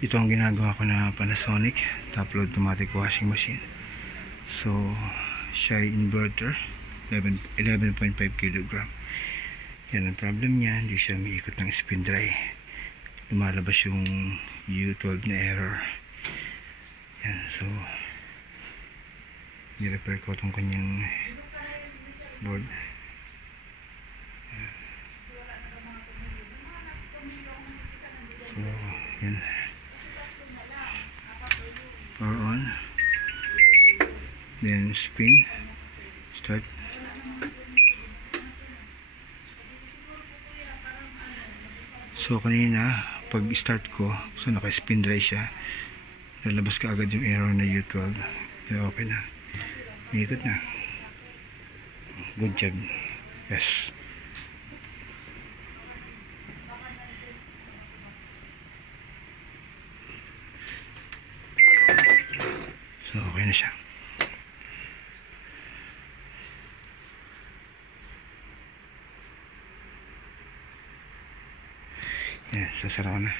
Ito ang ginagawa ko na Panasonic top load automatic washing machine. So siya ay inverter 11.5 kg. Yan ang problem niya, hindi siya umiikot ng spin dry, lumalabas yung U12 na error. Yan, so ni-repair ko itong kanyang board. So yan, power on, then spin, start. So kanina pag start ko, so naka spin dry siya, lalabas ka agad yung error na U12. Pero okay na, ikot na. Good job. Yes. So okay na siya. Yan, sasara ko na.